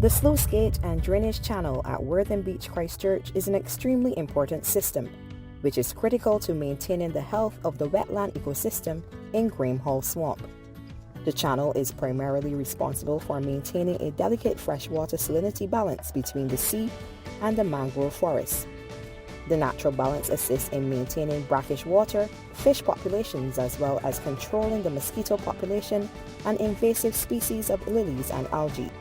The sluice gate and drainage channel at Worthing Beach, Christchurch is an extremely important system, which is critical to maintaining the health of the wetland ecosystem in Graham Hall Swamp. The channel is primarily responsible for maintaining a delicate freshwater salinity balance between the sea and the mangrove forests. The natural balance assists in maintaining brackish water, fish populations, as well as controlling the mosquito population and invasive species of lilies and algae.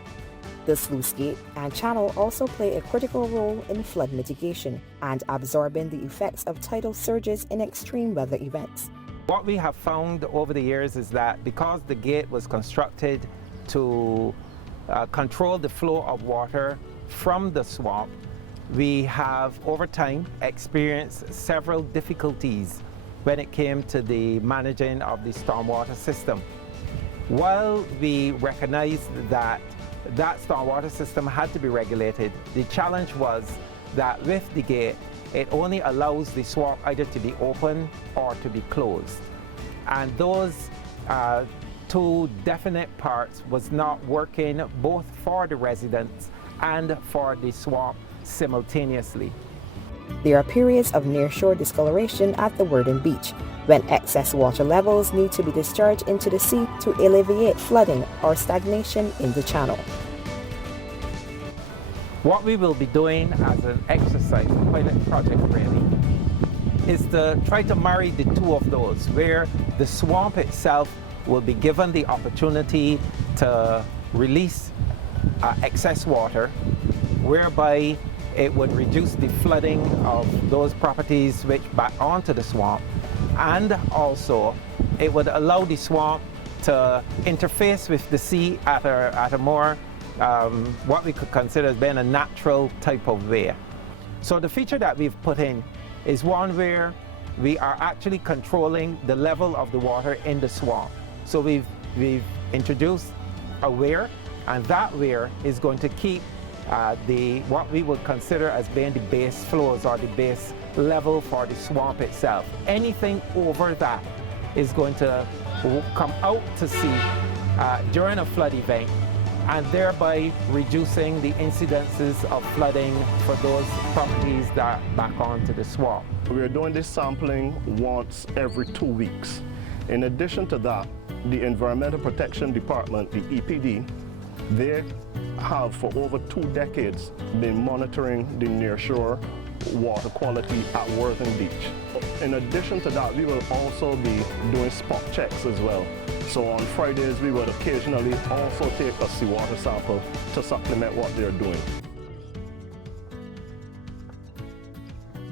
The sluice gate and channel also play a critical role in flood mitigation and absorbing the effects of tidal surges in extreme weather events. What we have found over the years is that because the gate was constructed to control the flow of water from the swamp, we have over time experienced several difficulties when it came to the managing of the stormwater system. While we recognized that stormwater system had to be regulated, the challenge was that with the gate, it only allows the swamp either to be open or to be closed. And those two definite parts was not working both for the residents and for the swamp simultaneously. There are periods of nearshore discoloration at the Worthing Beach, when excess water levels need to be discharged into the sea to alleviate flooding or stagnation in the channel. What we will be doing as an exercise, a pilot project really, is to try to marry the two of those, where the swamp itself will be given the opportunity to release excess water, whereby it would reduce the flooding of those properties which back onto the swamp, and also it would allow the swamp to interface with the sea at a more what we could consider as being a natural type of way. So the feature that we've put in is one where we are actually controlling the level of the water in the swamp. So we've introduced a weir, and that weir is going to keep what we would consider as being the base flows or the base level for the swamp itself. Anything over that is going to come out to sea during a flood event, and thereby reducing the incidences of flooding for those properties that back onto the swamp. We are doing this sampling once every 2 weeks. In addition to that, the Environmental Protection Department, the EPD, they have for over 2 decades been monitoring the nearshore water quality at Worthing Beach. In addition to that, we will also be doing spot checks as well. So on Fridays, we would occasionally also take a seawater sample to supplement what they're doing.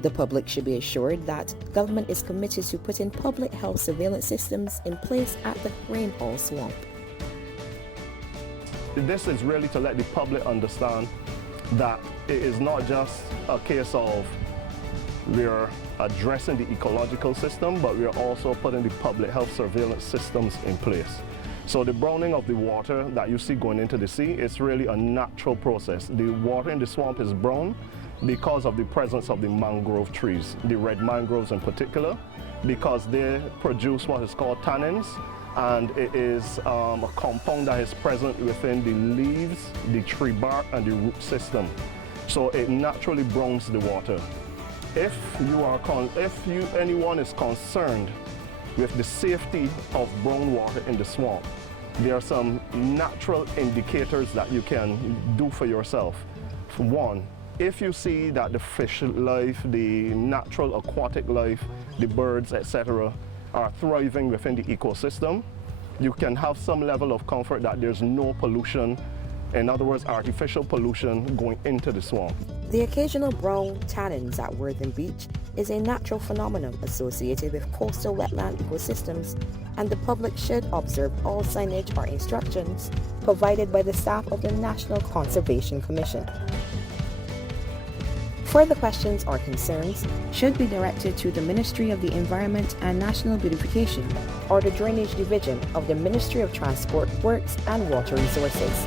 The public should be assured that government is committed to putting public health surveillance systems in place at the Graham Hall Swamp. This is really to let the public understand that it is not just a case of we're addressing the ecological system, but we're also putting the public health surveillance systems in place. So the browning of the water that you see going into the sea is really a natural process. The water in the swamp is brown because of the presence of the mangrove trees, the red mangroves in particular, because they produce what is called tannins, and it is a compound that is present within the leaves, the tree bark, and the root system. So it naturally browns the water. If anyone is concerned with the safety of brown water in the swamp, there are some natural indicators that you can do for yourself. One, if you see that the fish life, the natural aquatic life, the birds, etc., are thriving within the ecosystem, you can have some level of comfort that there's no pollution, in other words, artificial pollution going into the swamp. The occasional brown tannins at Worthing Beach is a natural phenomenon associated with coastal wetland ecosystems, and the public should observe all signage or instructions provided by the staff of the National Conservation Commission. Further questions or concerns should be directed to the Ministry of the Environment and National Beautification or the Drainage Division of the Ministry of Transport, Works and Water Resources.